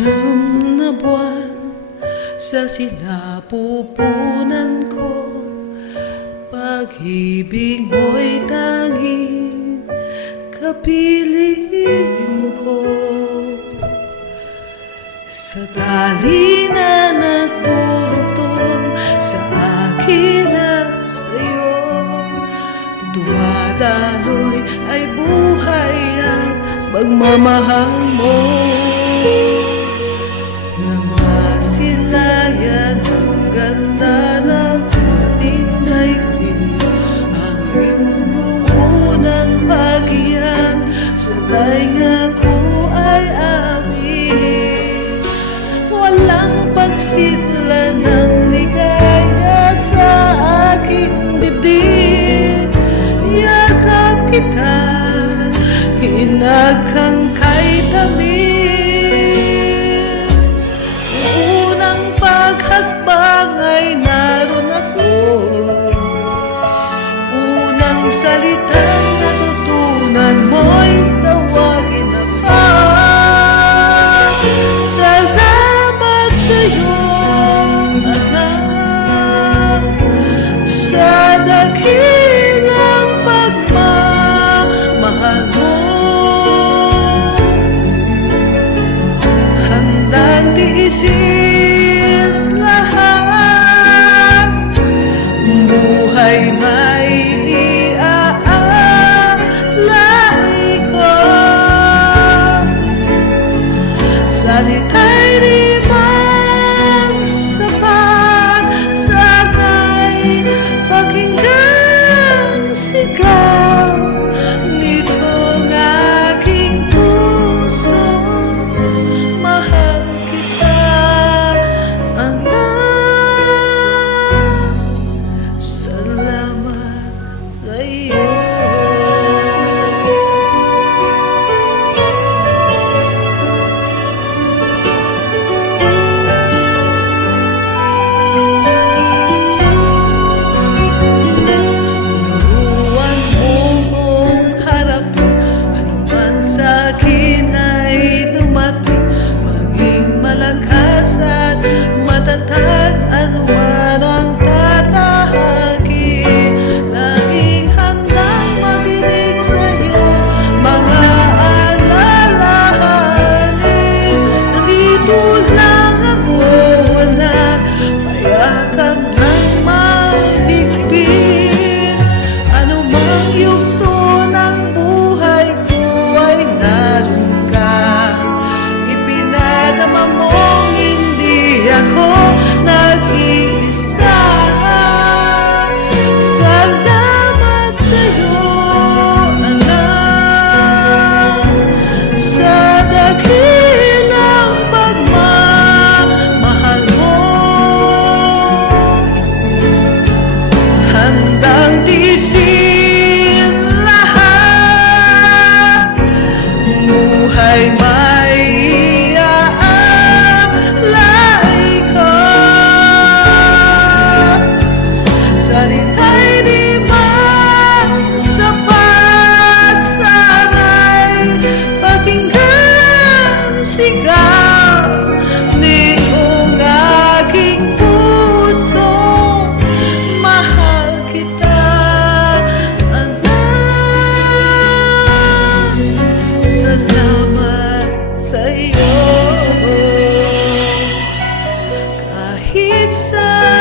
Siyam na buwan sa sinapupunan ko, pag-ibig mo'y tanging kapiling ko. Sa tali na nagturugtong sa akin at sa'yo, dumadaloy ay buhay at pagmamahal mo. Namasilayan ang ganda ng ating daigdig, ang iyong unang pag-iyak sa tainga ko ay amin. Walang pagsidla ng ligaya sa aking dibdib. Yakap kita, hinaghang kay tamis. Unang paghakbang ay naroon ako, unang salitang natutunan mo'y tawagin ako. Salamat sa'yo, anak, sa dakilang pagmamahal mo. Handang tiisin lahat, buhay may iaalay ko. Salita'y di magsapat, sana'y pakinggan sigaw nitong aking puso. Mahal kita, anak, salamat sa'yo. Sa'kin ay dumating, maging malakas at matatag, anuman ang tatahaki. Laging handang makinig sa'yo, mga alalahanin. Nandito lang ako, anak, payakap ng mahigpit. Anumang yugto ng buhay ko, ipinadama mong hindi ako nag-iisa. Salamat sa'yo, anak, sa dakilang pagmamahal mo. Handang tiisin lahat, buhay may iaalay ko. Salita'y di magsapat, sana'y pakinggan sigaw nitong aking puso. Mahal kita, anak, salamat sa'yo. Kahit sa